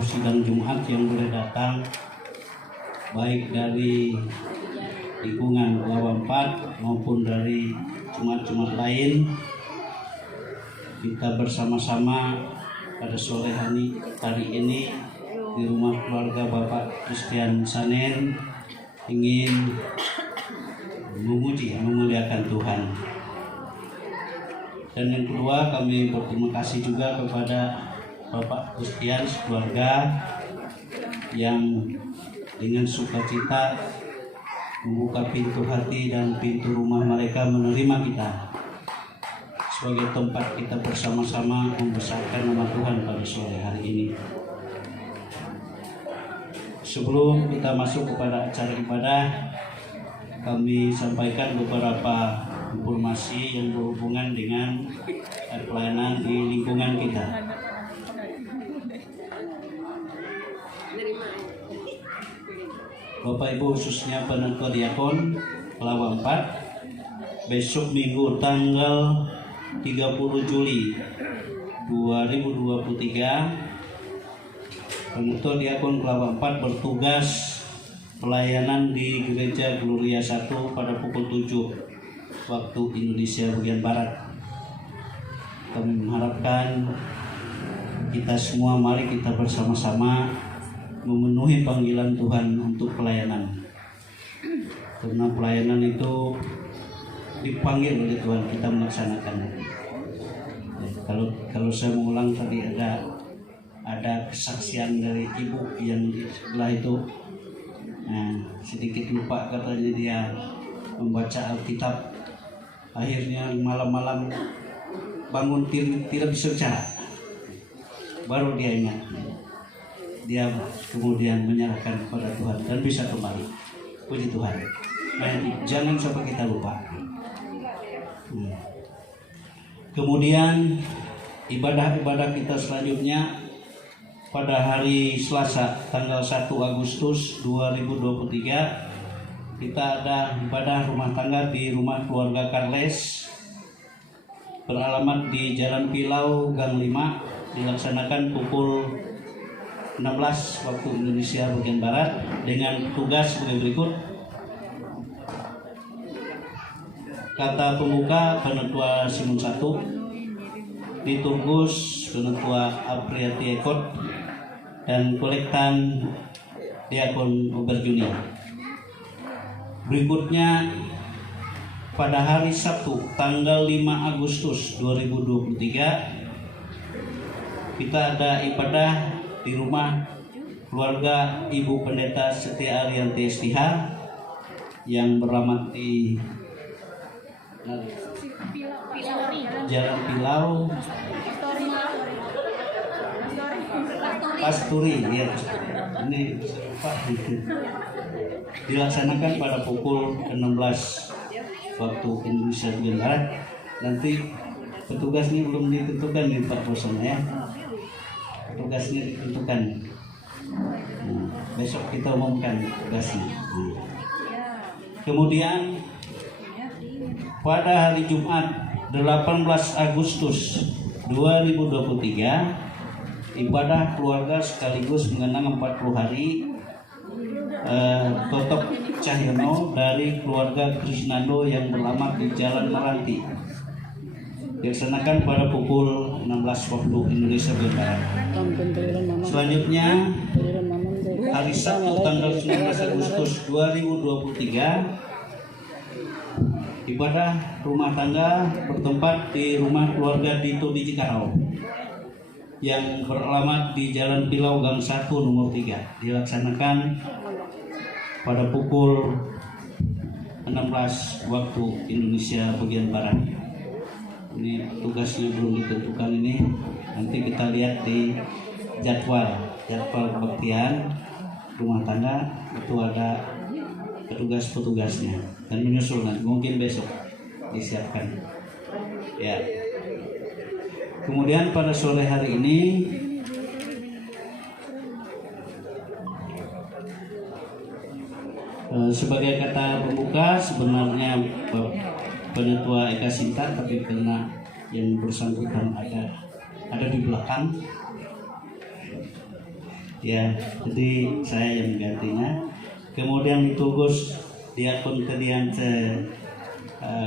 sidang Jumat yang boleh datang baik dari lingkungan Lawampat maupun dari Jumat-Jumat lain. Kita bersama-sama pada sore hari ini di rumah keluarga Bapak Christian Sanen ingin memuliakan Tuhan. Dan yang kedua, kami berterima kasih juga kepada Bapak Christian keluarga yang dengan sukacita membuka pintu hati dan pintu rumah mereka menerima kita sebagai tempat kita bersama-sama membesarkan nama Tuhan pada sore hari ini. Sebelum kita masuk kepada acara ibadah, kami sampaikan beberapa informasi yang berhubungan dengan pelayanan di lingkungan kita. Bapak Ibu, khususnya penetua diakon Lawampat, besok Minggu tanggal 30 Juli 2023, penetua diakon Lawampat bertugas pelayanan di Gereja Gloria 1 pada pukul 7 waktu Indonesia bagian Barat. Kami mengharapkan kita semua, mari kita bersama-sama memenuhi panggilan Tuhan untuk pelayanan, karena pelayanan itu dipanggil oleh Tuhan kita melaksanakannya. Kalau saya mengulang tadi ada kesaksian dari ibu yang di sebelah itu, sedikit lupa katanya dia membaca Alkitab, akhirnya malam-malam bangun tidak bisa bicara, baru dia ingat. Dia kemudian menyerahkan kepada Tuhan dan bisa kembali. Puji Tuhan. Jangan sampai kita lupa. Kemudian ibadah-ibadah kita selanjutnya pada hari Selasa tanggal 1 Agustus 2023 kita ada ibadah rumah tangga di rumah keluarga Karles beralamat di Jalan Pilau Gang 5, dilaksanakan pukul 16 waktu Indonesia bagian Barat dengan tugas sebagai berikut. Kata pembuka penetua Simon 1, liturgus penetua Apriati Ekot, dan kolektan diakon Oberjuni. Berikutnya pada hari Sabtu tanggal 5 Agustus 2023 kita ada ibadah di rumah keluarga Ibu Pendeta Setia Arianti STH yang beralamat di Jalan Pilau Pasturi, ya. Ini Pak, dilaksanakan pada pukul 16 waktu Indonesia bagian Barat. Nanti petugasnya belum ditentukan nih Pak Bosan ya. Tugasnya ditentukan. Besok kita umumkan tugasnya. Kemudian pada hari Jumat 18 Agustus 2023 ibadah keluarga sekaligus mengenang 40 hari Totok Cahyono dari keluarga Krisnando yang beralamat di Jalan Meranti, dilaksanakan pada pukul 16 waktu Indonesia Barat. Selanjutnya hari Sabtu tanggal 19 Agustus 2023 ibadah rumah tangga bertempat di rumah keluarga Dito di Cikarau yang beralamat di Jalan Pilau Gang 1 nomor 3, dilaksanakan pada pukul 16 waktu Indonesia bagian Barat. Ini tugasnya belum ditentukan, ini nanti kita lihat di jadwal kebaktian rumah tangga itu ada petugas-petugasnya dan menyusul nanti mungkin besok disiapkan ya. Kemudian pada sore hari ini sebagai kata pembuka sebenarnya Penetua Eka Sinta, tapi karena yang bersangkutan ada di belakang, Ya, jadi saya yang menggantinya. Kemudian ditugas diakon kedian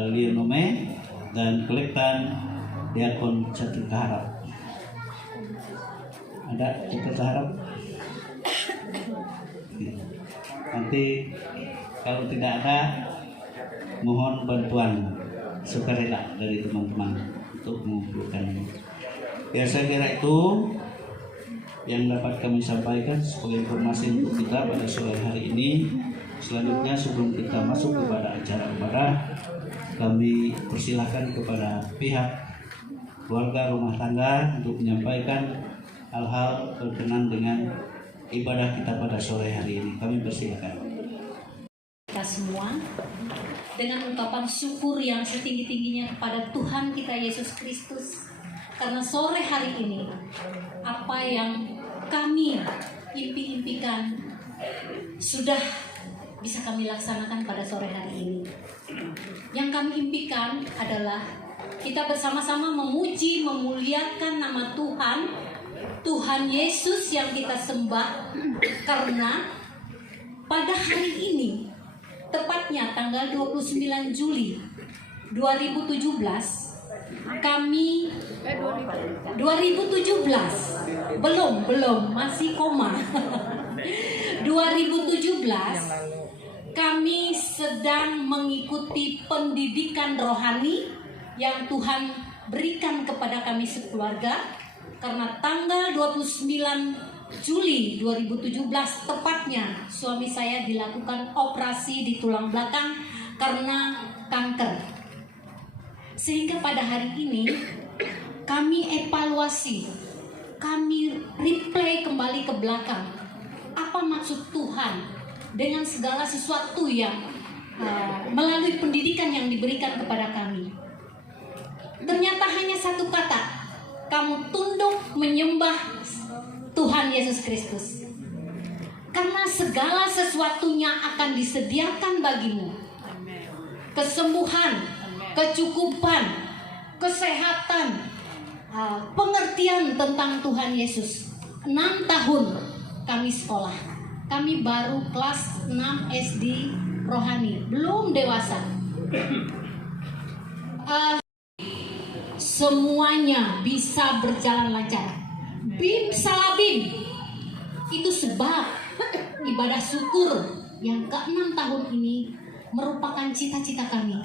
Lionome dan kolektan diakon Jati Harap. Ada Jati Harap? Nanti kalau tidak ada, mohon bantuan sukarela dari teman-teman untuk mengumpulkan. Ya, saya kira itu yang dapat kami sampaikan sebagai informasi untuk kita pada sore hari ini. Selanjutnya sebelum kita masuk kepada acara ibadah, kami persilahkan kepada pihak keluarga rumah tangga untuk menyampaikan hal-hal berkenan dengan ibadah kita pada sore hari ini. Kami persilahkan. Kita semua dengan ungkapan syukur yang setinggi-tingginya kepada Tuhan kita Yesus Kristus, karena sore hari ini apa yang kami impi-impikan sudah bisa kami laksanakan pada sore hari ini. Yang kami impikan adalah kita bersama-sama memuji, memuliakan nama Tuhan, Tuhan Yesus yang kita sembah, karena pada hari ini, tepatnya tanggal 29 Juli 2017, kami 2017 belum masih koma 2017 kami sedang mengikuti pendidikan rohani yang Tuhan berikan kepada kami sekeluarga, karena tanggal 29 Juli 2017 tepatnya suami saya dilakukan operasi di tulang belakang karena kanker. Sehingga pada hari ini kami evaluasi, kami replay kembali ke belakang. Apa maksud Tuhan dengan segala sesuatu yang melalui pendidikan yang diberikan kepada kami? Ternyata hanya satu kata, kamu tunduk menyembah Tuhan Yesus Kristus. Karena segala sesuatunya akan disediakan bagimu. Kesembuhan, kecukupan, kesehatan, pengertian tentang Tuhan Yesus. 6 tahun kami sekolah. Kami baru kelas 6 SD rohani, belum dewasa. Semuanya bisa berjalan lancar. Bim salabim. Itu sebab ibadah syukur yang ke-6 tahun ini merupakan cita-cita kami,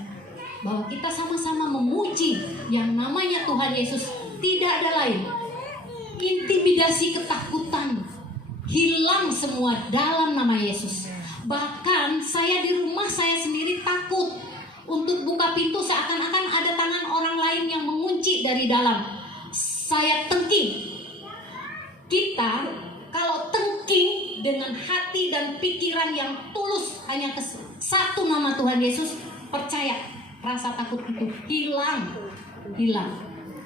bahwa kita sama-sama memuji yang namanya Tuhan Yesus. Tidak ada lain. Intimidasi, ketakutan hilang semua dalam nama Yesus. Bahkan saya di rumah saya sendiri takut untuk buka pintu, seakan-akan ada tangan orang lain yang mengunci dari dalam. Saya tengking. Kita kalau tengking dengan hati dan pikiran yang tulus hanya ke satu nama Tuhan Yesus, percaya rasa takut itu hilang.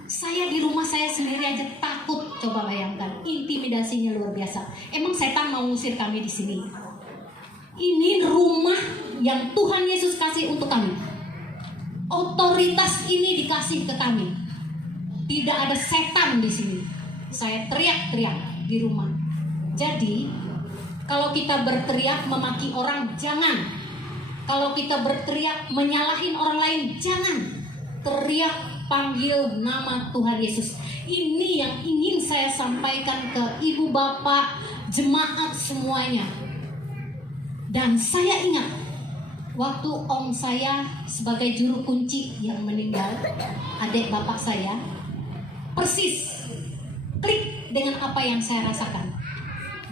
Saya di rumah saya sendiri aja takut. Coba bayangkan, intimidasinya luar biasa. Emang setan mau ngusir kami di sini? Ini rumah yang Tuhan Yesus kasih untuk kami. Otoritas ini dikasih ke kami. Tidak ada setan di sini. Saya teriak-teriak di rumah. Jadi, kalau kita berteriak memaki orang, jangan. Kalau kita berteriak menyalahin orang lain, jangan. Teriak, panggil nama Tuhan Yesus. Ini yang ingin saya sampaikan ke ibu bapak, jemaat semuanya. Dan saya ingat waktu om saya sebagai juru kunci yang meninggal, adik bapak saya, persis klik dengan apa yang saya rasakan.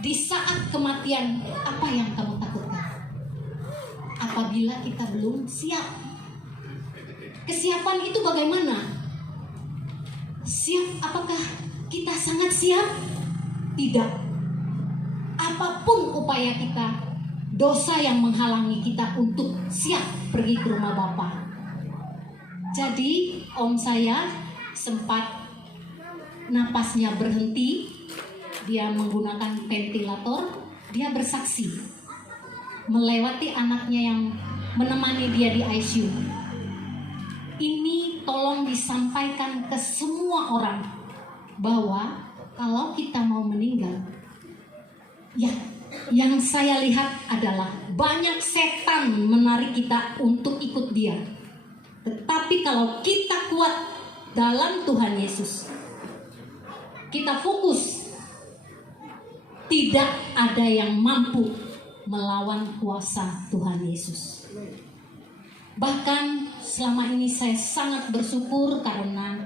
Di saat kematian, apa yang kamu takutkan? Apabila kita belum siap. Kesiapan itu bagaimana? Siap, apakah kita sangat siap? Tidak. Apapun upaya kita, dosa yang menghalangi kita untuk siap pergi ke rumah Bapa. Jadi om saya sempat napasnya berhenti, dia menggunakan ventilator, dia bersaksi melewati anaknya yang menemani dia di ICU. Ini tolong disampaikan ke semua orang bahwa kalau kita mau meninggal, Ya, yang saya lihat adalah banyak setan menarik kita untuk ikut dia. Tetapi kalau kita kuat dalam Tuhan Yesus, kita fokus, tidak ada yang mampu melawan kuasa Tuhan Yesus. Bahkan selama ini saya sangat bersyukur karena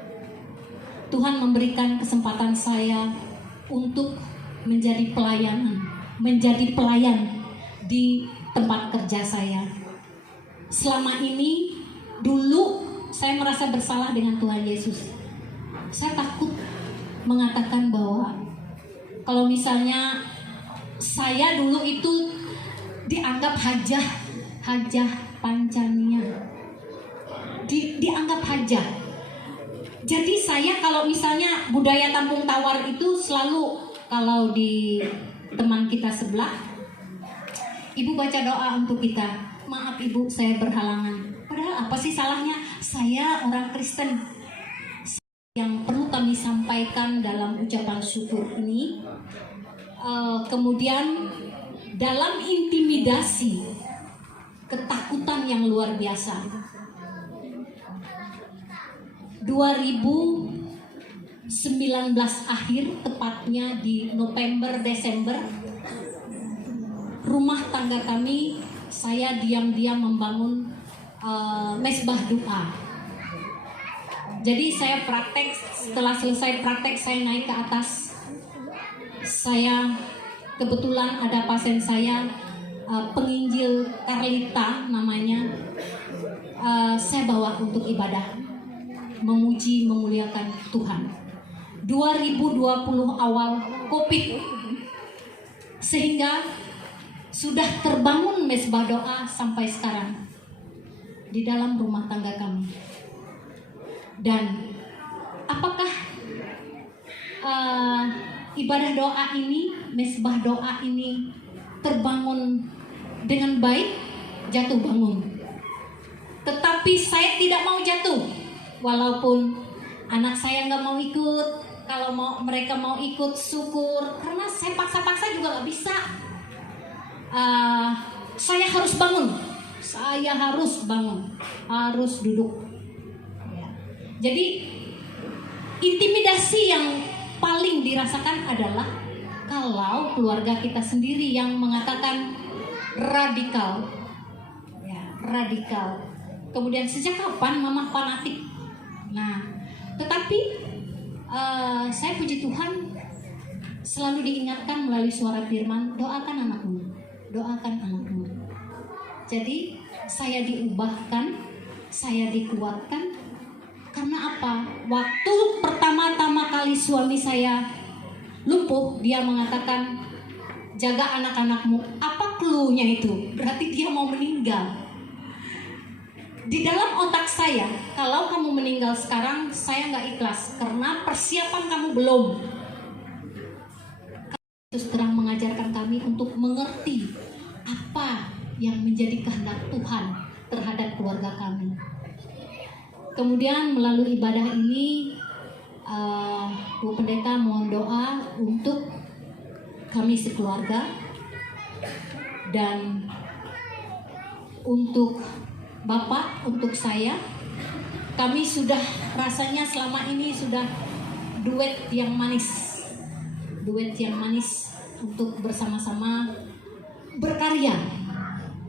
Tuhan memberikan kesempatan saya untuk menjadi pelayan di tempat kerja saya. Selama ini dulu saya merasa bersalah dengan Tuhan Yesus. Saya takut mengatakan bahwa kalau misalnya saya dulu itu dianggap hajah pancania, dianggap hajah. Jadi saya kalau misalnya budaya tampung tawar itu selalu kalau di teman kita sebelah, ibu baca doa untuk kita. Maaf ibu, saya berhalangan. Padahal apa sih salahnya? Saya orang Kristen. Yang perlu kami sampaikan dalam ucapan syukur ini, kemudian dalam intimidasi, ketakutan yang luar biasa. 2019 akhir, tepatnya di November Desember, rumah tangga kami, saya diam-diam membangun mesbah doa. Jadi saya praktek, setelah selesai praktek saya naik ke atas. Saya kebetulan ada pasien saya, penginjil Carlita namanya, saya bawa untuk ibadah, memuji memuliakan Tuhan. 2020 awal COVID, sehingga sudah terbangun mesbah doa sampai sekarang di dalam rumah tangga kami. Dan apakah ibadah doa ini, mesbah doa ini terbangun dengan baik? Jatuh bangun. Tetapi saya tidak mau jatuh, walaupun anak saya nggak mau ikut. Kalau mereka mau ikut, syukur, karena saya paksa-paksa juga nggak bisa. Saya harus bangun, harus duduk. Ya. Jadi intimidasi yang paling dirasakan adalah kalau keluarga kita sendiri yang mengatakan radikal, ya, radikal. Kemudian sejak kapan mama fanatik? Nah, tetapi saya puji Tuhan selalu diingatkan melalui suara firman, doakan anakmu, doakan anakmu. Jadi saya diubahkan, saya dikuatkan. Karena apa? Waktu pertama-tama kali suami saya lumpuh, dia mengatakan, jaga anak-anakmu. Apa clue-nya itu? Berarti dia mau meninggal. Di dalam otak saya, kalau kamu meninggal sekarang, saya nggak ikhlas karena persiapan kamu belum. Terus terang mengajarkan kami untuk mengerti apa yang menjadi kehendak Tuhan terhadap keluarga kami. Kemudian melalui ibadah ini, Bu Pendeta mohon doa untuk kami sekeluarga dan untuk Bapak, untuk saya. Kami sudah rasanya selama ini sudah duet yang manis untuk bersama-sama berkarya.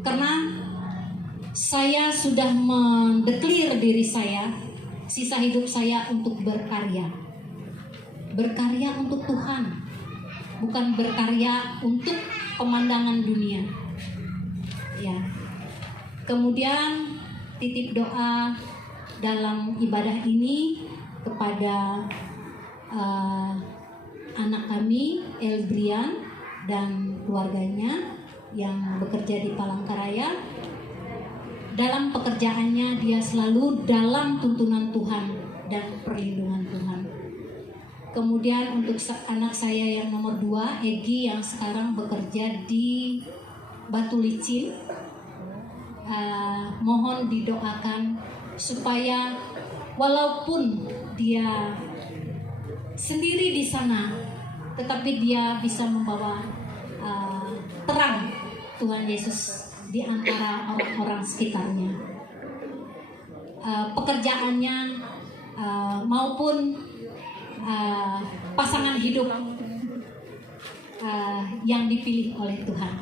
Karena saya sudah mendeklir diri saya, sisa hidup saya untuk berkarya untuk Tuhan, bukan berkarya untuk pemandangan dunia. Ya. Kemudian titip doa dalam ibadah ini kepada anak kami Elbrian dan keluarganya yang bekerja di Palangkaraya. Dalam pekerjaannya dia selalu dalam tuntunan Tuhan dan perlindungan Tuhan. Kemudian untuk anak saya yang nomor 2, Egi, yang sekarang bekerja di Batu Licin, mohon didoakan supaya walaupun dia sendiri di sana, tetapi dia bisa membawa terang Tuhan Yesus di antara orang-orang sekitarnya. Pekerjaannya maupun pasangan hidup yang dipilih oleh Tuhan.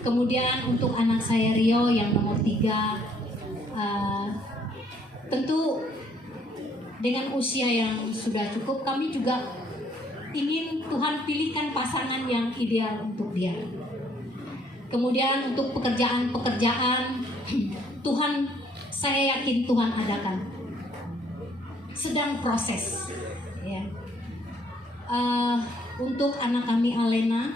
Kemudian untuk anak saya Rio yang nomor 3, tentu dengan usia yang sudah cukup, kami juga ingin Tuhan pilihkan pasangan yang ideal untuk dia. Kemudian untuk pekerjaan-pekerjaan, Tuhan, saya yakin Tuhan adakan. Sedang proses, ya. Untuk anak kami Alena,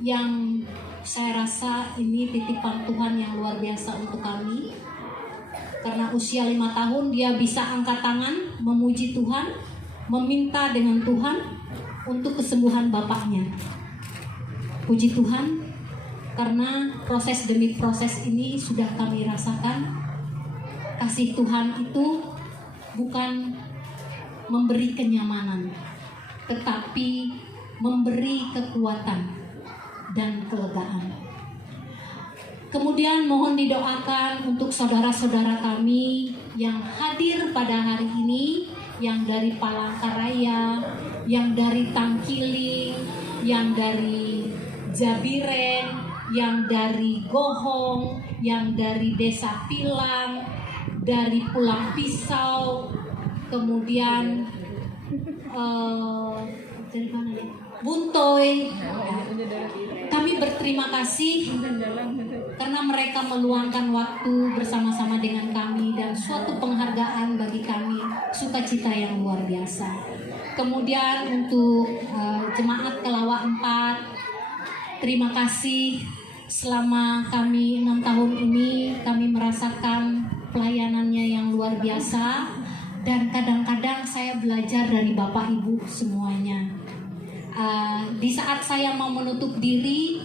yang saya rasa ini titipan Tuhan yang luar biasa untuk kami. Karena usia 5 tahun dia bisa angkat tangan, memuji Tuhan, meminta dengan Tuhan untuk kesembuhan bapaknya. Puji Tuhan, karena proses demi proses ini sudah kami rasakan. Kasih Tuhan itu bukan memberi kenyamanan, tetapi memberi kekuatan dan kelegaan. Kemudian mohon didoakan untuk saudara-saudara kami yang hadir pada hari ini, yang dari Palangkaraya, yang dari Tangkili, yang dari Jabiren, yang dari Gohong, yang dari Desa Pilang, dari Pulang Pisau, kemudian dari mana ya? Buntoy. Kami berterima kasih karena mereka meluangkan waktu bersama-sama dengan kami dan suatu penghargaan bagi kami, sukacita yang luar biasa. Kemudian untuk jemaat Kelawa 4, terima kasih selama kami 6 tahun ini kami merasakan pelayanannya yang luar biasa dan kadang-kadang saya belajar dari Bapak Ibu semuanya. Di saat saya mau menutup diri,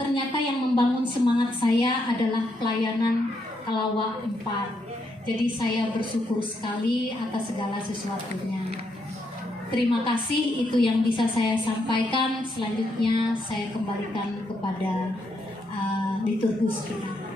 ternyata yang membangun semangat saya adalah pelayanan Kelawa 4. Jadi saya bersyukur sekali atas segala sesuatunya. Terima kasih, itu yang bisa saya sampaikan. Selanjutnya saya kembalikan kepada liturgus kita.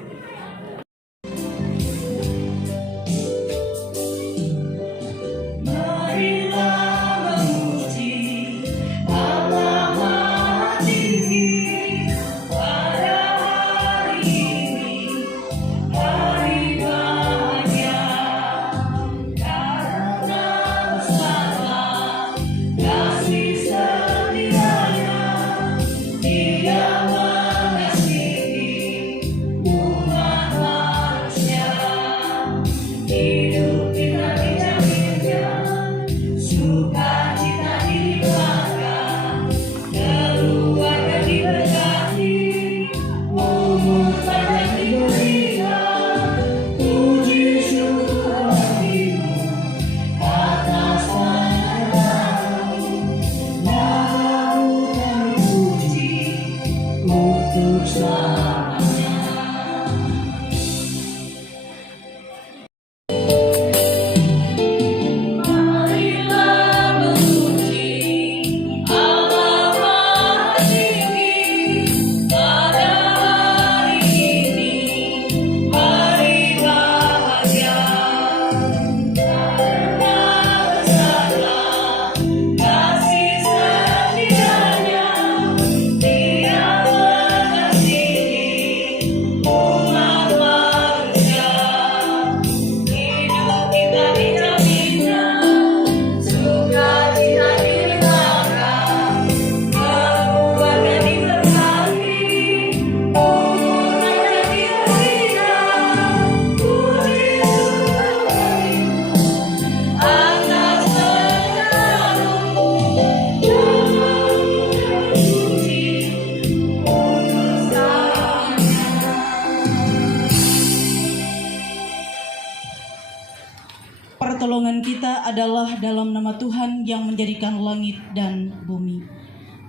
Pertolongan kita adalah dalam nama Tuhan yang menjadikan langit dan bumi.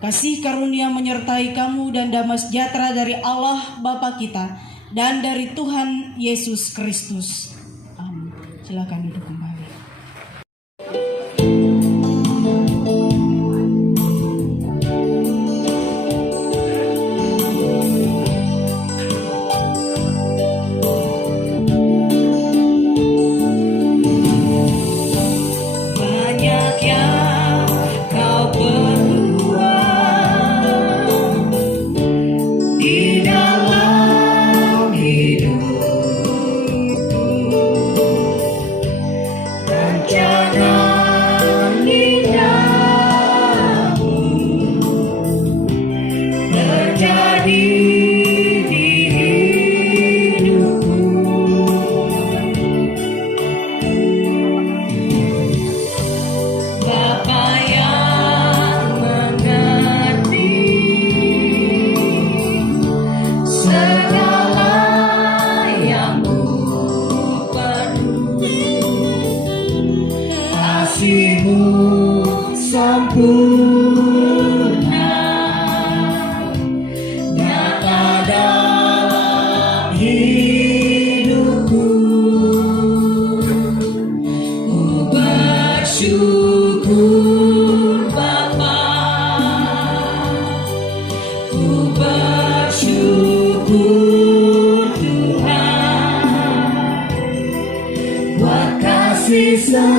Kasih karunia menyertai kamu dan damai sejahtera dari Allah Bapa kita dan dari Tuhan Yesus Kristus. Amin. Silakan duduk kembali.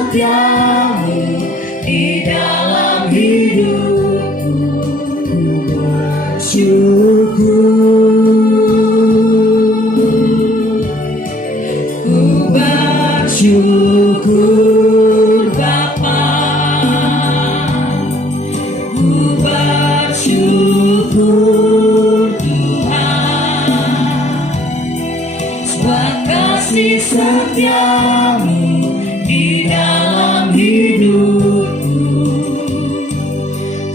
setiamu di dalam hidupku. Ku bersyukur Bapa, ku bersyukur Tuhan, sebab kasih setiamu di dalam hidupku.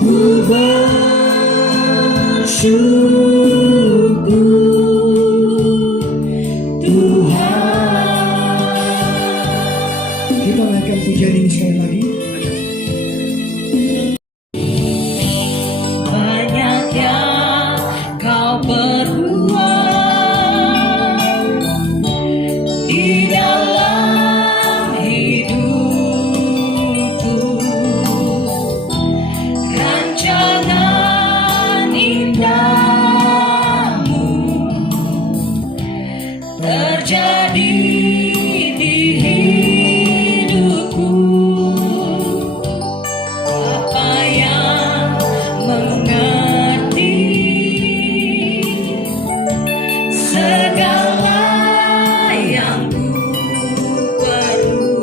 Ku bersyukur Tuhan. Kita naikkan pujian ini sekali lagi. Banyak yang kau perbuat di dalam hidupku, rancangan indahmu terjadi di hidupku. Apa yang mengerti segala yang ku perlu,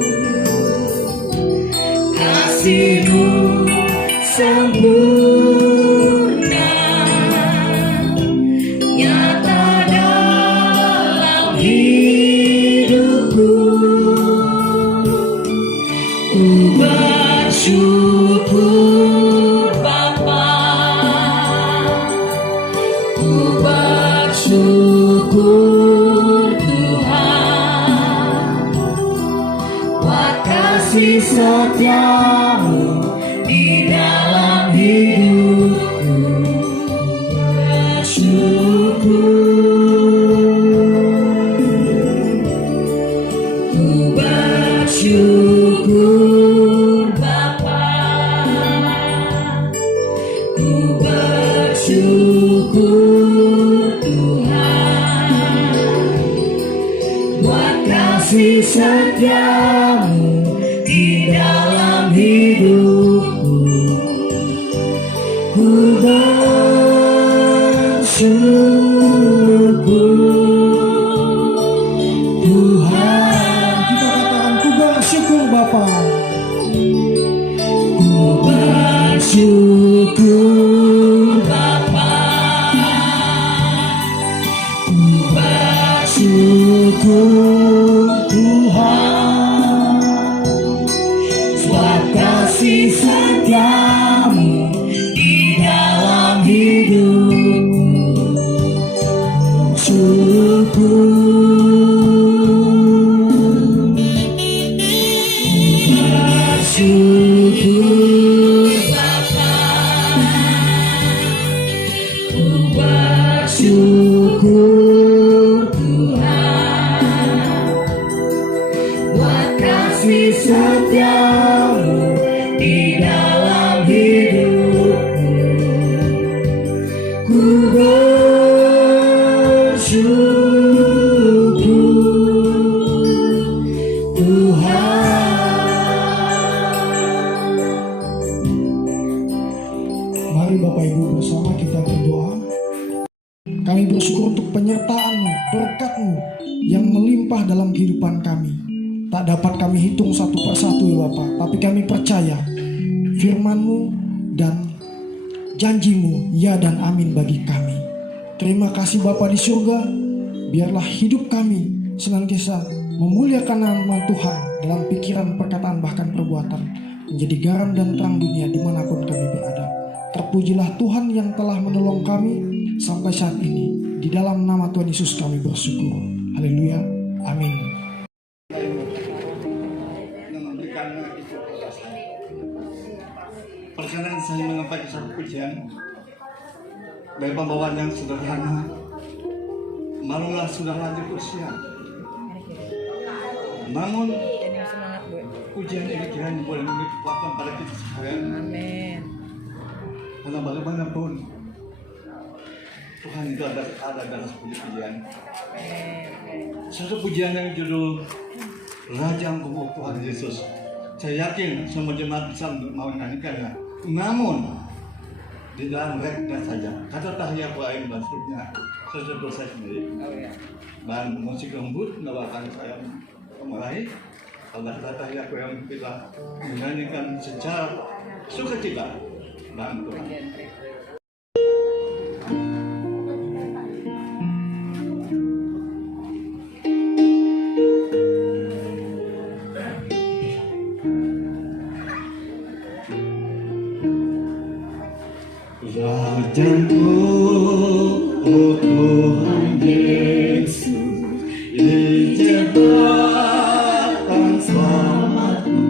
kasih-Mu sempurna nyata dalam hidupku. Ku bersyukur Bapa, ku bersyukur Tuhan, buat kasih setiamu di dalam hidupku. Ku bersyukur Bapa, ku bersyukur Tuhan, buat kasih setiamu di dalam hidupku. Ku bersyukur Tuhan. Kita katakan ku bersyukur Bapa, ku bersyukur Bapa, ku bersyukur Tuhan, sebab kasih setiamu di dalam hidupku. Syukur, bersyukur Bapa, ku bersyukur Tuhan, buat kasih setiamu di dalam hidupku. Ku bersyukur Tuhan. Mari Bapak Ibu bersama kita berdoa. Kami bersyukur untuk penyertaan-Mu, berkat-Mu yang melimpah dalam kehidupan kami. Tak dapat kami hitung satu persatu ya Bapak, tapi kami percaya firman-Mu dan janji-Mu ya dan amin bagi kami. Terima kasih Bapa di surga, biarlah hidup kami senantiasa memuliakan nama Tuhan dalam pikiran, perkataan, bahkan perbuatan, menjadi garam dan terang dunia dimanapun kami berada. Terpujilah Tuhan yang telah menolong kami sampai saat ini. Di dalam nama Tuhan Yesus kami bersyukur. Haleluya, amin. Perkenan saya menyampaikan satu pujian dari pembawaan yang sederhana. Malulah sudah lanjut usia, namun pujian ini kiranya boleh memberi kekuatan pada kita sekalian. Amin. Karena bagaimanapun Tuhan itu ada dalam pujian. Satu pujian yang judul Raja Angkuh Tuhan Yesus. saya yakin semua jemaat bisa mau menyanyikannya. Namun di dalam reknya saja, kata tahiyat wa ain maksudnya sesuatu saya sendiri. Dan musik lembut menawarkan saya memulai. Allah kata tahiyat yang kita menyanyikan secara sukacita dan Tuhan. Rajaku, oh Tuhan Yesus, dijebakkan selamatku.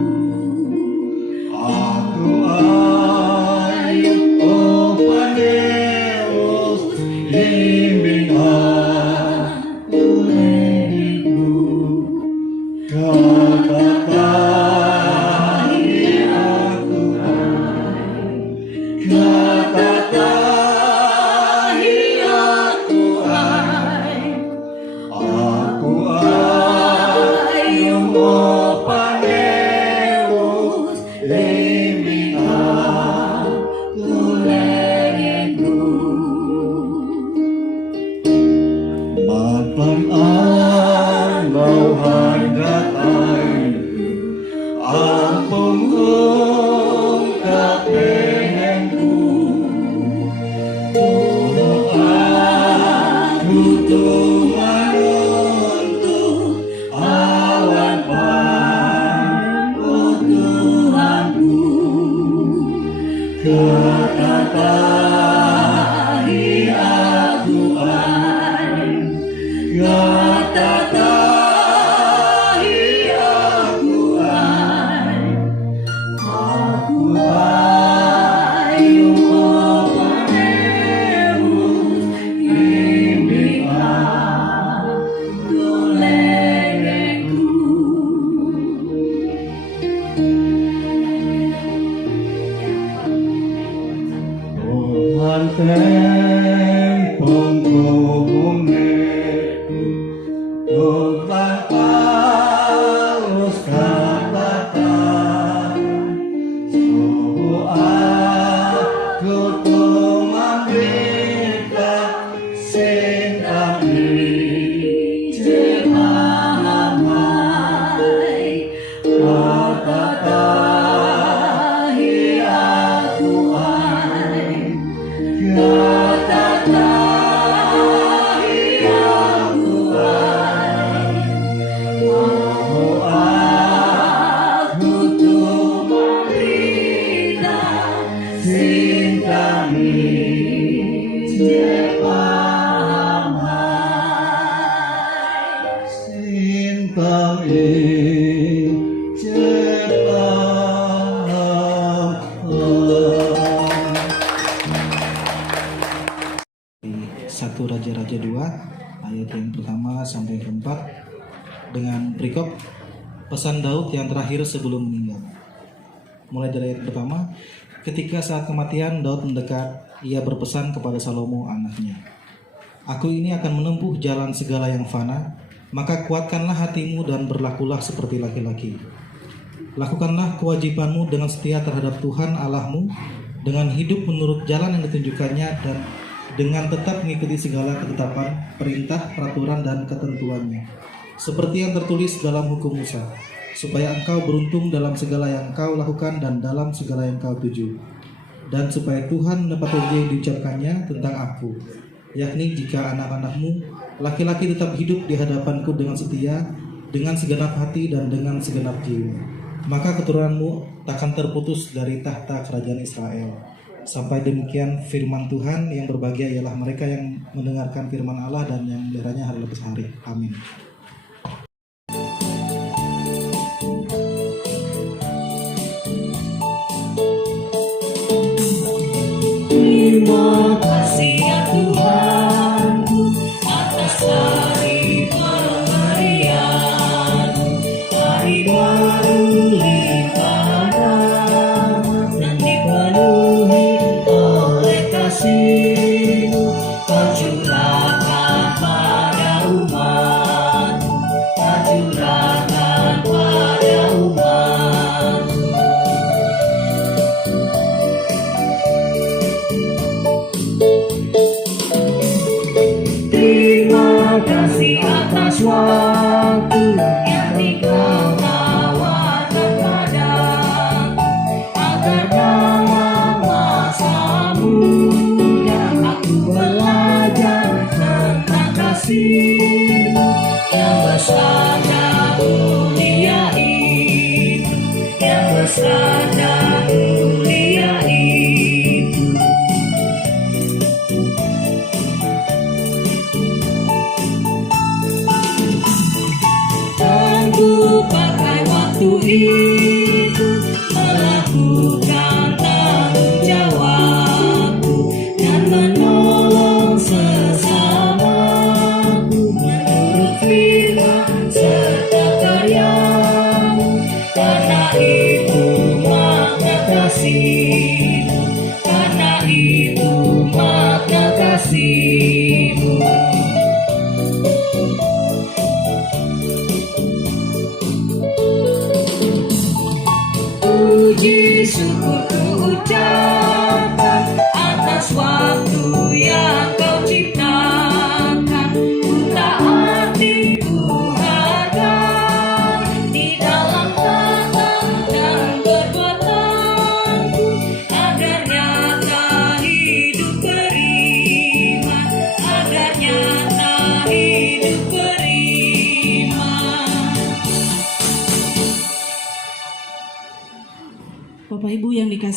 Aku ayu, oh Paneus, bimbing aku hidupku. Katakan aku Satu Raja-Raja 2 ayat yang pertama sampai keempat dengan perikop pesan Daud yang terakhir sebelum meninggal. Mulai dari ayat pertama, ketika saat kematian Daud mendekat, ia berpesan kepada Salomo anaknya, "Aku ini akan menempuh jalan segala yang fana, maka kuatkanlah hatimu dan berlakulah seperti laki-laki. Lakukanlah kewajibanmu dengan setia terhadap Tuhan Allahmu, dengan hidup menurut jalan yang ditunjukkannya dan dengan tetap mengikuti segala ketetapan, perintah, peraturan, dan ketentuannya, seperti yang tertulis dalam hukum Musa, supaya engkau beruntung dalam segala yang engkau lakukan dan dalam segala yang engkau tuju, dan supaya Tuhan mendapat janji yang diucapkannya tentang aku, yakni jika anak-anakmu laki-laki tetap hidup di hadapanku dengan setia, dengan segenap hati dan dengan segenap jiwa, maka keturunanmu takkan terputus dari tahta kerajaan Israel." Sampai demikian firman Tuhan. Yang berbahagia ialah mereka yang mendengarkan firman Allah dan yang memeliharanya hari lepas hari. Amin. Terima kasih ya Tuhanku atas hari pemberian-Mu, hari baru limpahan dan dipenuhi oleh kasih-Mu. Kau curahkan pada umat-Mu, Kau curahkan pada umat-Mu.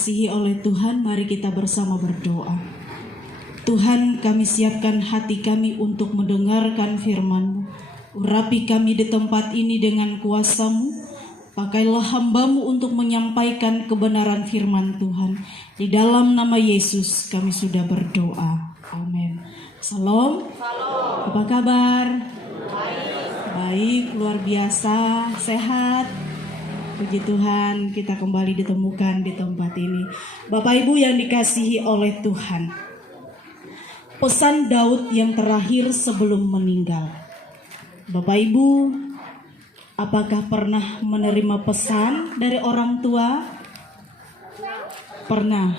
dikasihi oleh Tuhan, mari kita bersama berdoa. Tuhan, kami siapkan hati kami untuk mendengarkan firman-Mu. Urapi kami di tempat ini dengan kuasa-Mu. Pakailah hamba-Mu untuk menyampaikan kebenaran firman Tuhan. Di dalam nama Yesus kami sudah berdoa. Amin. Salam. Apa kabar? Baik, luar biasa, sehat. Puji Tuhan, kita kembali ditemukan di tempat ini. Bapak Ibu yang dikasihi oleh Tuhan, pesan Daud yang terakhir sebelum meninggal. Bapak Ibu, apakah pernah menerima pesan dari orang tua? Pernah.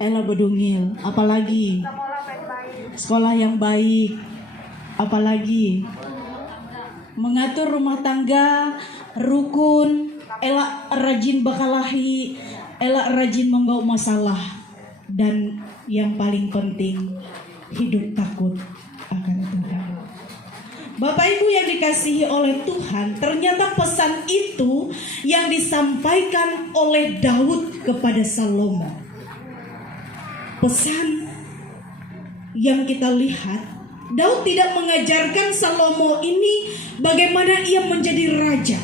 Ella bedungil, apalagi? Sekolah yang baik, apalagi? Mengatur rumah tangga, rukun, elak rajin bakalahi, elak rajin membawa masalah, dan yang paling penting, hidup takut akan Tuhan. Bapak Ibu yang dikasihi oleh Tuhan, ternyata pesan itu yang disampaikan oleh Daud kepada Salomo. Pesan yang kita lihat, Daud tidak mengajarkan Salomo ini bagaimana ia menjadi raja.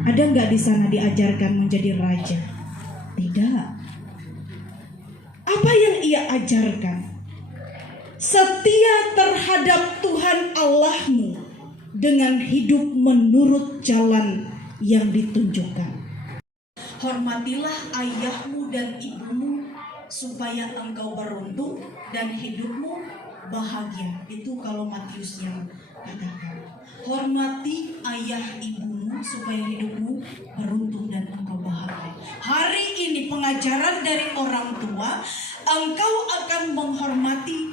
Ada nggak di sana diajarkan menjadi raja? Tidak. Apa yang ia ajarkan? Setia terhadap Tuhan Allahmu dengan hidup menurut jalan yang ditunjukkan. Hormatilah ayahmu dan ibumu supaya engkau beruntung dan hidupmu bahagia. Itu kalau Matius yang katakan. Hormati ayah ibumu supaya hidupmu beruntung dan engkau bahagia. Hari ini pengajaran dari orang tua, engkau akan menghormati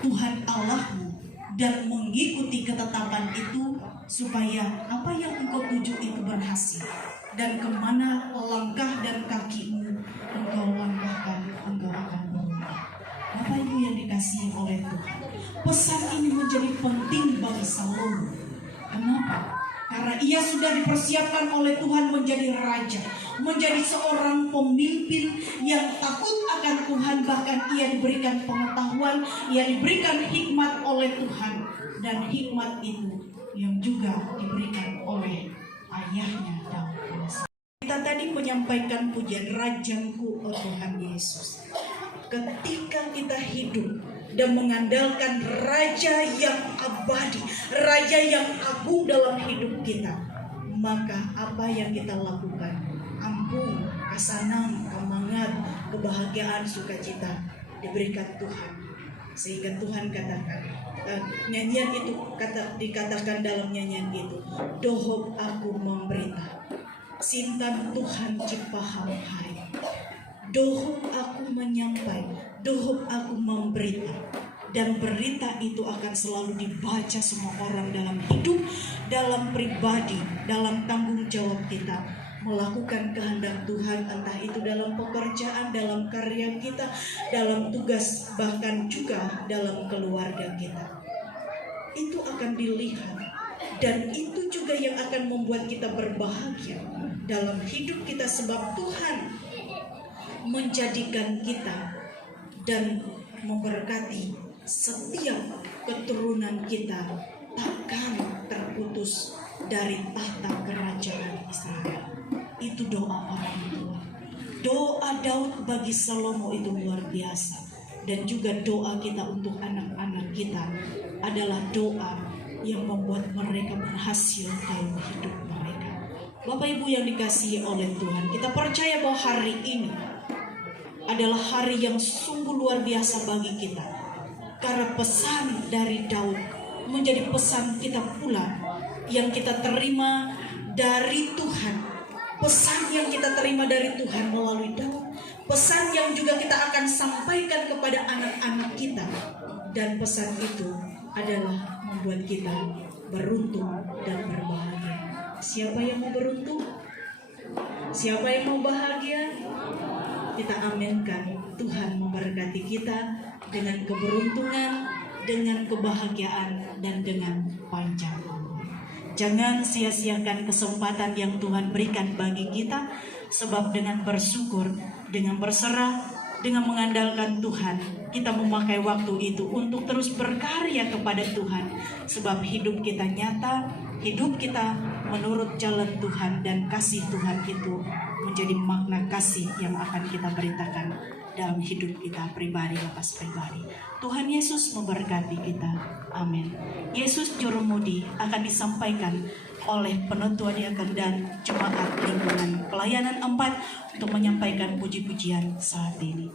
Tuhan Allahmu dan mengikuti ketetapan itu supaya apa yang engkau tuju itu berhasil, dan kemana langkah dan kakimu engkau langkahkan, engkau akan beruntung. Bapak Ibu yang dikasihi oleh Tuhan, pesan ini menjadi penting bagi Salomo. Kenapa? Karena ia sudah dipersiapkan oleh Tuhan menjadi raja, menjadi seorang pemimpin yang takut akan Tuhan. Bahkan ia diberikan pengetahuan, ia diberikan hikmat oleh Tuhan, dan hikmat itu yang juga diberikan oleh ayahnya Daud. Kita tadi menyampaikan pujian, Rajaku, oh Tuhan Yesus. Ketika kita hidup dan mengandalkan Raja yang abadi, Raja yang agung dalam hidup kita, maka apa yang kita lakukan? Ampun, kasanang, kemangat, kebahagiaan, sukacita diberikan Tuhan. Sehingga Tuhan katakan, nyanyian itu dikatakan dalam nyanyian itu, dohop aku memberita, sintan Tuhan cipaham hai. Dohop aku menyampai, dohop aku memberita. Dan berita itu akan selalu dibaca semua orang dalam hidup, dalam pribadi, dalam tanggung jawab kita melakukan kehendak Tuhan, entah itu dalam pekerjaan, dalam karya kita, dalam tugas, bahkan juga dalam keluarga kita. Itu akan dilihat, dan itu juga yang akan membuat kita berbahagia dalam hidup kita, sebab Tuhan menjadikan kita dan memberkati setiap keturunan kita takkan terputus dari tahta kerajaan Israel. Itu doa orang tua. Doa Daud bagi Salomo itu luar biasa. Dan juga doa kita untuk anak-anak kita adalah doa yang membuat mereka berhasil dalam hidup mereka. Bapak Ibu yang dikasihi oleh Tuhan, kita percaya bahwa hari ini adalah hari yang sungguh luar biasa bagi kita. Karena pesan dari Daud menjadi pesan kita pula yang kita terima dari Tuhan. Pesan yang kita terima dari Tuhan melalui Daud. Pesan yang juga kita akan sampaikan kepada anak-anak kita. Dan pesan itu adalah membuat kita beruntung dan berbahagia. Siapa yang mau beruntung? Siapa yang mau bahagia? Kita aminkan Tuhan memberkati kita dengan keberuntungan, dengan kebahagiaan, dan dengan panjang umur. Jangan sia-siakan kesempatan yang Tuhan berikan bagi kita Sebab dengan bersyukur, dengan berserah, dengan mengandalkan Tuhan, kita memakai waktu itu untuk terus berkarya kepada Tuhan. Sebab hidup kita nyata, hidup kita menurut jalan Tuhan, dan kasih Tuhan itu menjadi makna kasih yang akan kita beritakan dalam hidup kita pribadi lepas pribadi. Tuhan Yesus memberkati kita. Amin. Yesus Jurumudi akan disampaikan oleh penutua diaken dan jemaat lingkungan pelayanan 4 untuk menyampaikan puji-pujian saat ini.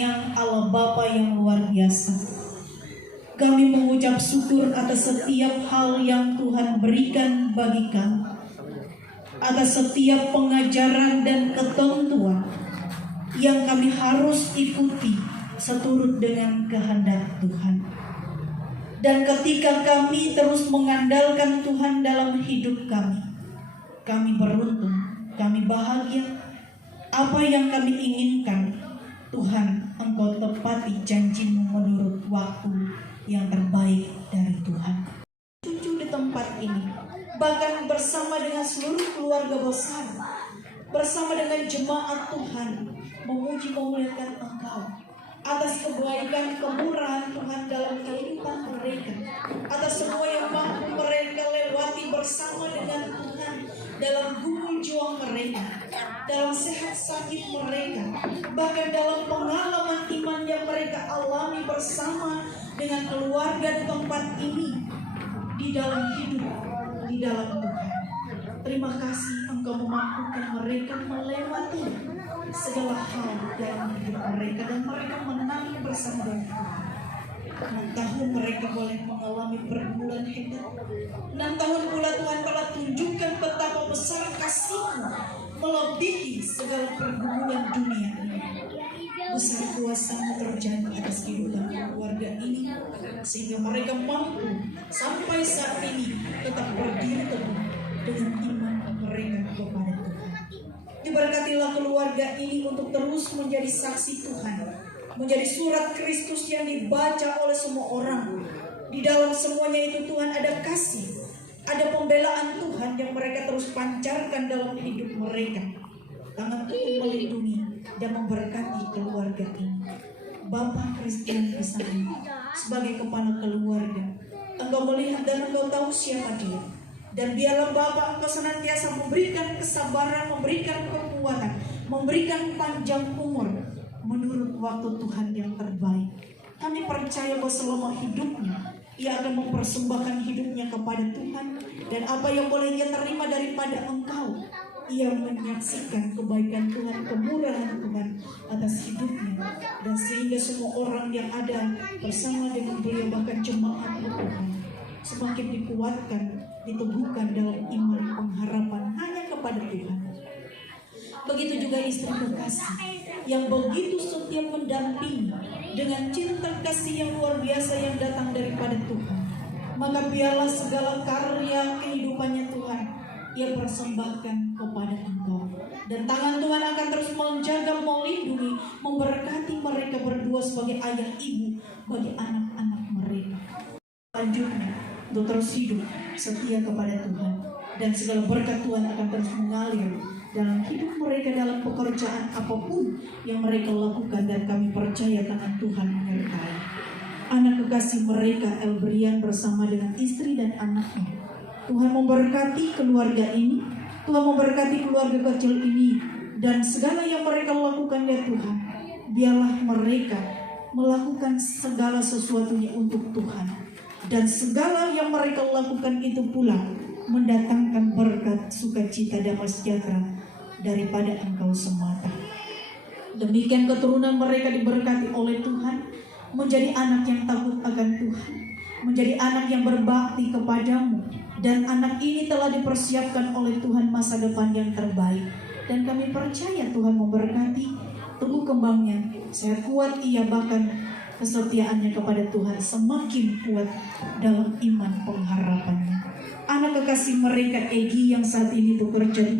penyayang Allah Bapa yang luar biasa. Kami mengucap syukur atas setiap hal yang Tuhan berikan bagi kami, atas setiap pengajaran dan ketentuan yang kami harus ikuti seturut dengan kehendak Tuhan. Dan ketika kami terus mengandalkan Tuhan dalam hidup kami beruntung, kami bahagia. Apa yang kami inginkan, Tuhan, Engkau tepati janji-Mu menurut waktu yang terbaik dari Tuhan. Cucu di tempat ini, bahkan bersama dengan seluruh keluarga besar, bersama dengan jemaat Tuhan, memuji memuliakan Engkau atas kebaikan kemurahan Tuhan dalam kehidupan mereka, atas semua yang mampu mereka lewati bersama dengan Tuhan dalam gumul juang mereka, dalam sehat sakit mereka, bahkan dalam pengalaman iman yang mereka alami bersama dengan keluarga di tempat ini, di dalam hidup, di dalam Tuhan. Terima kasih Engkau memampukan mereka melewati segala hal dalam hidup mereka, dan mereka menang bersama dengan Tuhan. 6 tahun mereka boleh mengalami pergumulan hebat. 6 tahun pula Tuhan telah tunjukkan betapa besar kasih-Mu melebihi segala pergumulan dunia ini. Besar kuasa-Mu terjadi atas kehidupan keluarga ini, sehingga mereka mampu sampai saat ini tetap berdiri teguh dengan iman mereka kepada Tuhan. Diberkatilah keluarga ini untuk terus menjadi saksi Tuhan, menjadi surat Kristus yang dibaca oleh semua orang. Di dalam semuanya itu Tuhan ada kasih, ada pembelaan Tuhan yang mereka terus pancarkan dalam hidup mereka. Tangan Tuhan melindungi dan memberkati keluarga ini. Bapak Christian Pisani, sebagai kepala keluarga, Engkau melihat dan Engkau tahu siapa dia. Dan biarlah Bapak Engkau senantiasa memberikan kesabaran, memberikan kekuatan, memberikan panjang umur menurut waktu Tuhan yang terbaik. Kami percaya bahwa selama hidupnya ia akan mempersembahkan hidupnya kepada Tuhan, dan apa yang boleh ia terima daripada Engkau, ia menyaksikan kebaikan Tuhan, kemurahan Tuhan atas hidupnya, dan sehingga semua orang yang ada bersama dengan beliau, bahkan jemaat Tuhan, semakin dikuatkan, diteguhkan dalam iman pengharapan hanya kepada Tuhan. Begitu juga istri kekasih yang begitu setia mendampingi dengan cinta kasih yang luar biasa yang datang daripada Tuhan. Maka biarlah segala karya kehidupannya Tuhan ia persembahkan kepada Engkau, dan tangan Tuhan akan terus menjaga, melindungi, memberkati mereka berdua sebagai ayah ibu bagi anak-anak mereka. Lanjutnya untuk terus hidup setia kepada Tuhan, dan segala berkat Tuhan akan terus mengalir dalam hidup mereka, dalam pekerjaan apapun yang mereka lakukan, dan kami percaya tangan Tuhan menyertai anak kekasih mereka Elbrian bersama dengan istri dan anaknya. Tuhan memberkati keluarga ini, Tuhan memberkati keluarga kecil ini, dan segala yang mereka lakukan ya Tuhan, biarlah mereka melakukan segala sesuatunya untuk Tuhan, dan segala yang mereka lakukan itu pula mendatangkan berkat, sukacita, damai sejahtera daripada Engkau semata. Demikian keturunan mereka diberkati oleh Tuhan, menjadi anak yang takut akan Tuhan, menjadi anak yang berbakti kepadamu, dan anak ini telah dipersiapkan oleh Tuhan masa depan yang terbaik. Dan kami percaya Tuhan memberkati tumbuh kembangnya, sehat kuat ia, bahkan kesetiaannya kepada Tuhan semakin kuat dalam iman pengharapannya. Anak kekasih mereka Egi yang saat ini bekerja di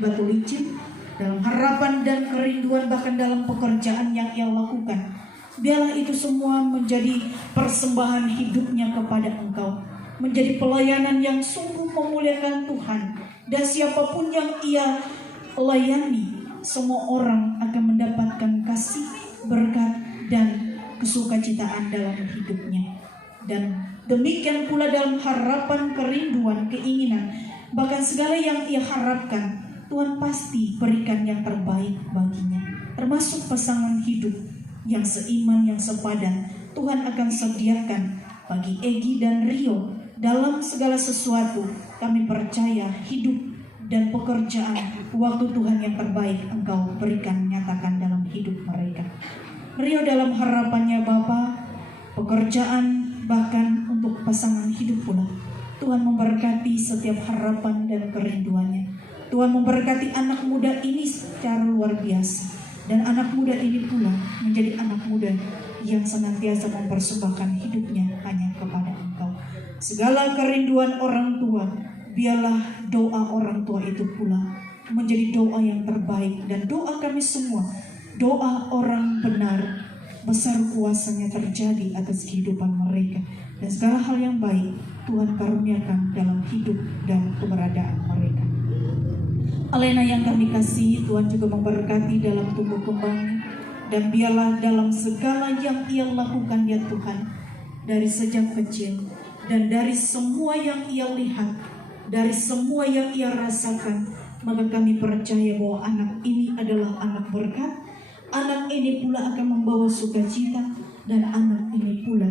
Batu Licin, dalam harapan dan kerinduan, bahkan dalam pekerjaan yang ia lakukan, biarlah itu semua menjadi persembahan hidupnya kepada Engkau, menjadi pelayanan yang sungguh memuliakan Tuhan. Dan siapapun yang ia layani, semua orang akan mendapatkan kasih, berkat, dan kesukacitaan dalam hidupnya. Dan demikian pula dalam harapan, kerinduan, keinginan, bahkan segala yang ia harapkan, Tuhan pasti berikan yang terbaik baginya, termasuk pasangan hidup yang seiman, yang sepadan. Tuhan akan sediakan bagi Egi dan Rio dalam segala sesuatu. Kami percaya hidup dan pekerjaan, waktu Tuhan yang terbaik Engkau berikan, nyatakan dalam hidup mereka. Rio dalam harapannya Bapa, pekerjaan, bahkan untuk pasangan hidup pula. Tuhan memberkati setiap harapan dan kerinduannya. Tuhan memberkati anak muda ini secara luar biasa. Dan anak muda ini pula menjadi anak muda yang senantiasa mempersembahkan hidupnya hanya kepada Engkau. Segala kerinduan orang tua, biarlah doa orang tua itu pula menjadi doa yang terbaik. Dan doa kami semua, doa orang benar, besar kuasanya terjadi atas kehidupan mereka. Dan segala hal yang baik Tuhan karuniakan dalam hidup dan keberadaan mereka. Alena yang kami kasih, Tuhan juga memberkati dalam tumbuh kembang. Dan biarlah dalam segala yang ia lakukan ya Tuhan, dari sejak kecil dan dari semua yang ia lihat, dari semua yang ia rasakan, maka kami percaya bahwa anak ini adalah anak berkat. Anak ini pula akan membawa sukacita, dan anak ini pula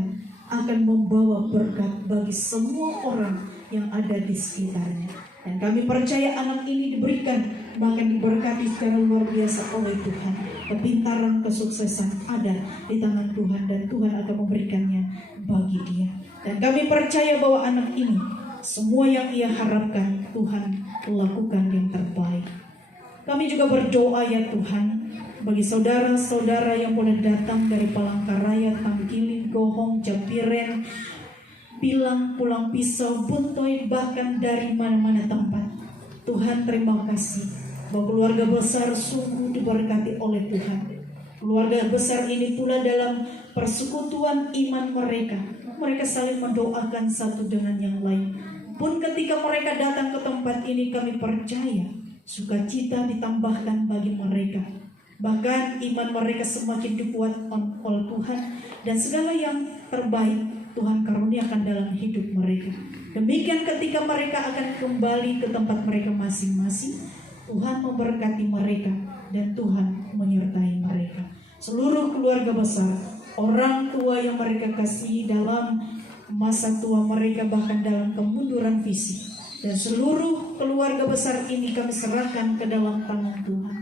akan membawa berkat bagi semua orang yang ada di sekitarnya. Dan kami percaya anak ini diberikan, bahkan diberkati secara luar biasa oleh Tuhan. Kepintaran, kesuksesan ada di tangan Tuhan, dan Tuhan akan memberikannya bagi dia. Dan kami percaya bahwa anak ini, semua yang ia harapkan Tuhan lakukan yang terbaik. Kami juga berdoa ya Tuhan, bagi saudara-saudara yang boleh datang dari Palangkaraya, Tangkili, Gohong, Jampiren, Pilang, Pulang Pisau, Buntoy, bahkan dari mana-mana tempat. Tuhan terima kasih bahwa keluarga besar sungguh diberkati oleh Tuhan. Keluarga besar ini pula dalam persekutuan iman mereka, mereka saling mendoakan satu dengan yang lain. Pun ketika mereka datang ke tempat ini, kami percaya sukacita ditambahkan bagi mereka. Bahkan iman mereka semakin dikuatkan oleh Tuhan, dan segala yang terbaik Tuhan karuniakan dalam hidup mereka. Demikian ketika mereka akan kembali ke tempat mereka masing-masing, Tuhan memberkati mereka dan Tuhan menyertai mereka. Seluruh keluarga besar, orang tua yang mereka kasihi dalam masa tua mereka, bahkan dalam kemunduran fisik, dan seluruh keluarga besar ini kami serahkan ke dalam tangan Tuhan.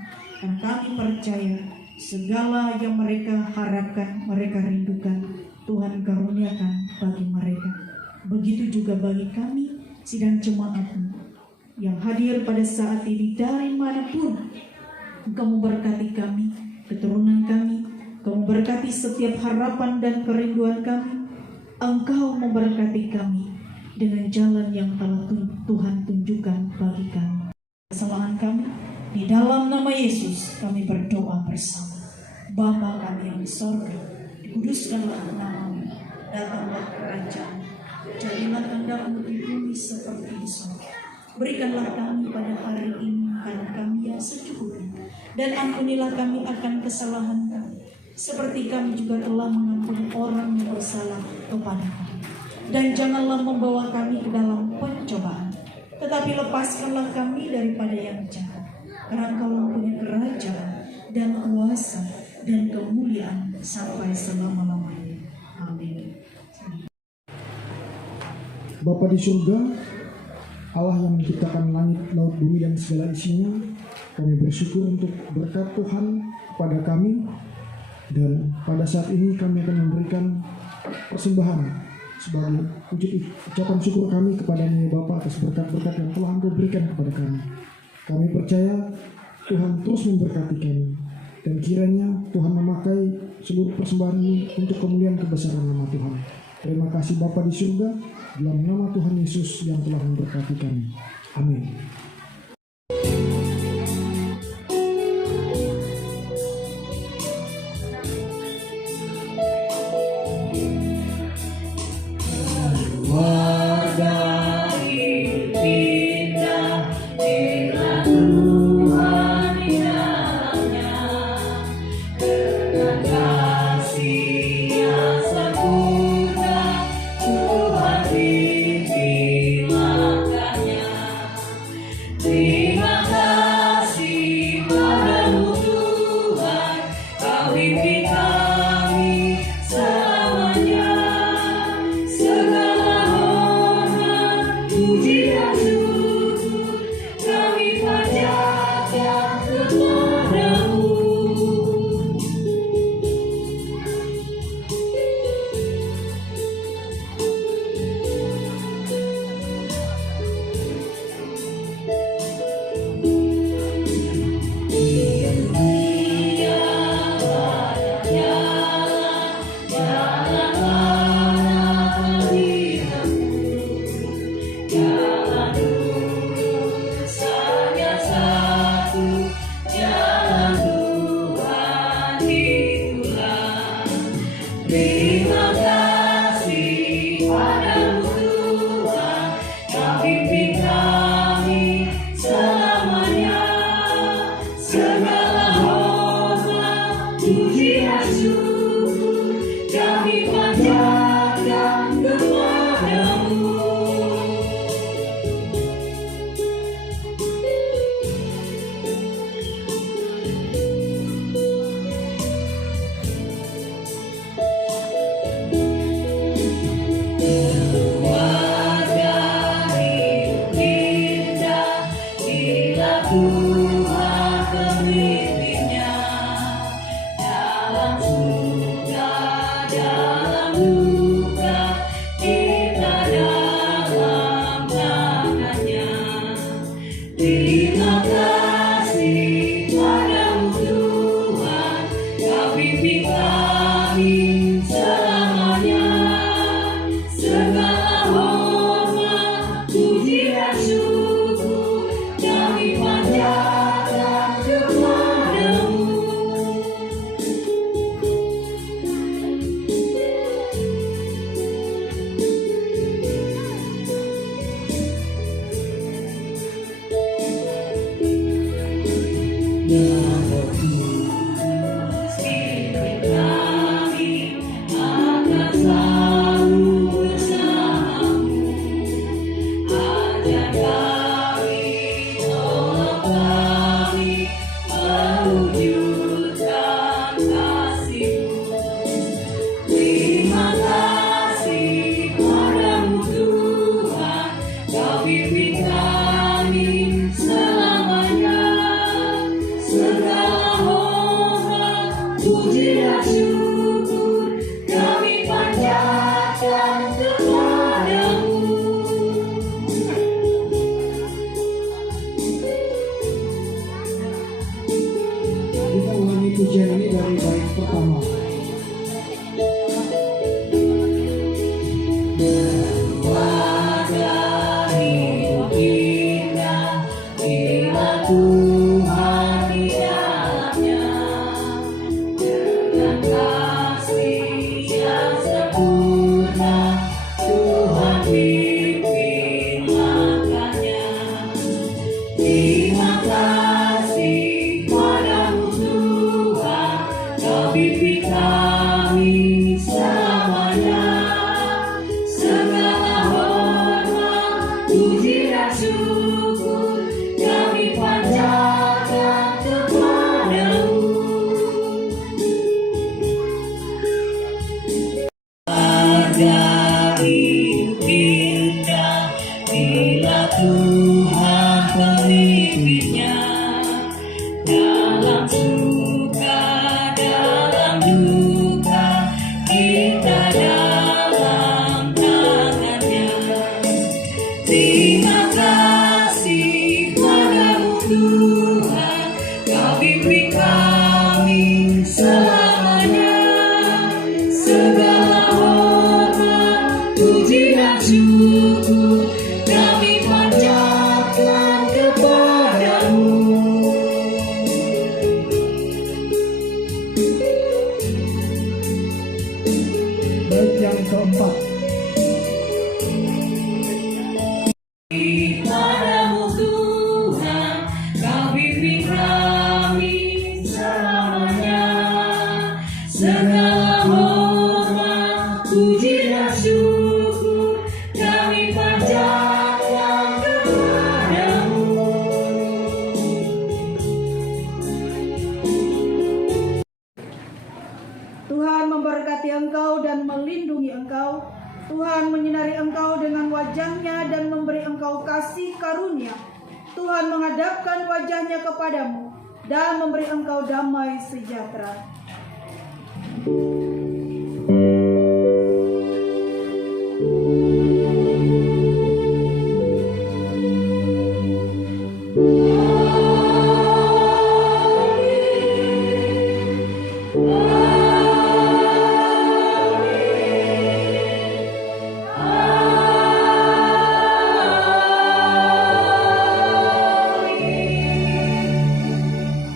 Karena kami percaya segala yang mereka harapkan, mereka rindukan, Tuhan karuniakan bagi mereka. Begitu juga bagi kami, sidang jemaatmu yang hadir pada saat ini dari manapun. Engkau memberkati kami, keturunan kami. Engkau memberkati setiap harapan dan kerinduan kami. Engkau memberkati kami dengan jalan yang telah Tuhan tunjukkan bagi kami. Kesalahan kami, di dalam nama Yesus kami berdoa bersama. Bapa kami yang di sorga, dikuduskanlah namamu, datanglah kerajaan, jadilah kehendak-Mu di bumi seperti di sorga. Berikanlah kami pada hari ini makanan kami yang secukupnya, dan ampunilah kami akan kesalahan kami, seperti kami juga telah mengampuni orang yang bersalah kepada kami. Dan janganlah membawa kami ke dalam pencobaan, tetapi lepaskanlah kami daripada yang jahat. Karena Engkau mempunyai kerajaan dan kuasa dan kemuliaan sampai selama-lamanya. Amin. Bapa di surga, Allah yang menciptakan langit, laut, bumi, dan segala isinya, kami bersyukur untuk berkat Tuhan kepada kami. Dan pada saat ini kami akan memberikan persembahan sebagai wujud ucapan syukur kami kepada-Mu Bapa atas berkat-berkat yang telah Engkau berikan kepada kami. Kami percaya Tuhan terus memberkati kami, dan kiranya Tuhan memakai seluruh persembahan ini untuk kemuliaan kebesaran nama Tuhan. Terima kasih Bapa di surga, dalam nama Tuhan Yesus yang telah memberkati kami. Amin. Terima kasih padamu Tuhan, Kau pimpin kami selamanya. Segala hormat, puji dan syukur kami panjatkan kepadamu. Wajah hidup indah bila Tuhan pemimpinnya. Dalam suka, dalam duka, kita dalam tangannya. Terima kasih padamu Tuhan, Kau pimpin kami selamanya. Segala hormat, puji dan syukur kami panjatkan kepadamu. Spirit kami akan selalu bersamamu. Ajar kami, tolong kami mewujudkan kasih-Mu. Terima kasih padamu Tuhan, Kau pimpin kami selamanya. Segala hormat, puji dan syukur kami panjatkan kepadamu. Kita ulangi pujian ini dari bait pertama. Wajah hidup indah bila Tuhan di dalamnya. Dengan kasih yang sempurna Tuhan pimpin langkahnya. Terima kasih padamu Tuhan, Kau pimpin kami selamanya. Segala hormat, puji dan syukur kami panjatkan kepadamu. Wajah hidup indah bila Tuhan pemimpinnya. Dalam suka, dalam duka, kita dalam tangannya. Terima kasih padamu Tuhan, Kau pimpin kami selamanya. Segala hormat, puji dan syukur kami panjatkan kepadamu. Bait yang keempat. Padamu Tuhan, Kau pimpin kami selamanya. Segala hormat, puji dan syukur kami panjatkan kepadamu. Tuhan memberkati engkau dan melindungi engkau. Tuhan menyinari engkau dengan wajah-Nya dan memberi engkau kasih karunia. Tuhan menghadapkan wajah-Nya kepadamu dan memberi engkau damai sejahtera.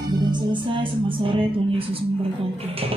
Sudah selesai, selamat sore, Tuhan Yesus memberkati.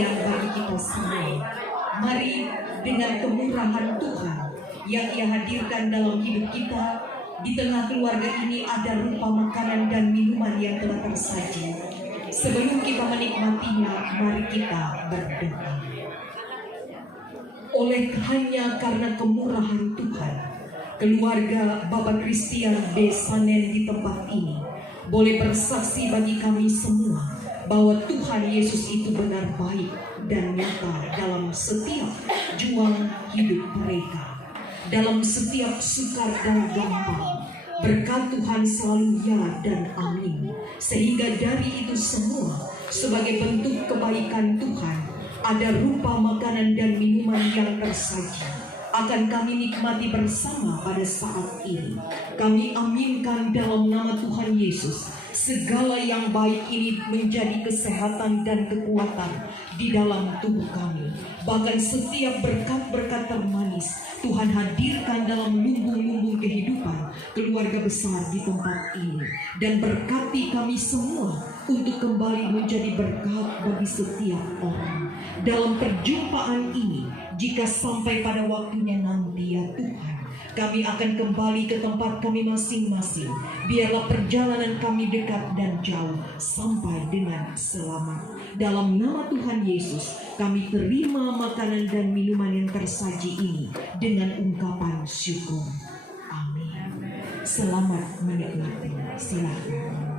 siang bagi kita semua. Mari dengan kemurahan Tuhan yang Ia hadirkan dalam hidup kita, di tengah keluarga ini ada rupa makanan dan minuman yang telah tersaji. Sebelum kita menikmatinya, mari kita berdoa. Hanya karena kemurahan Tuhan, keluarga Bapak Christian B. Sanen di tempat ini boleh bersaksi bagi kami semua bahwa Tuhan Yesus itu benar baik dan nyata dalam setiap juang hidup mereka. Dalam setiap sukar dan gampang, berkat Tuhan selalu ya dan amin. Sehingga dari itu semua, sebagai bentuk kebaikan Tuhan, ada rupa makanan dan minuman yang tersaji akan kami nikmati bersama pada saat ini. Kami aminkan dalam nama Tuhan Yesus, segala yang baik ini menjadi kesehatan dan kekuatan di dalam tubuh kami. Bahkan setiap berkat-berkat termanis Tuhan hadirkan dalam lumbung-lumbung kehidupan keluarga besar di tempat ini. Dan berkati kami semua untuk kembali menjadi berkat bagi setiap orang. Dalam perjumpaan ini, jika sampai pada waktunya nanti ya Tuhan, kami akan kembali ke tempat kami masing-masing. Biarlah perjalanan kami dekat dan jauh sampai dengan selamat. Dalam nama Tuhan Yesus, kami terima makanan dan minuman yang tersaji ini dengan ungkapan syukur. Amin. Selamat menikmati. Silakan.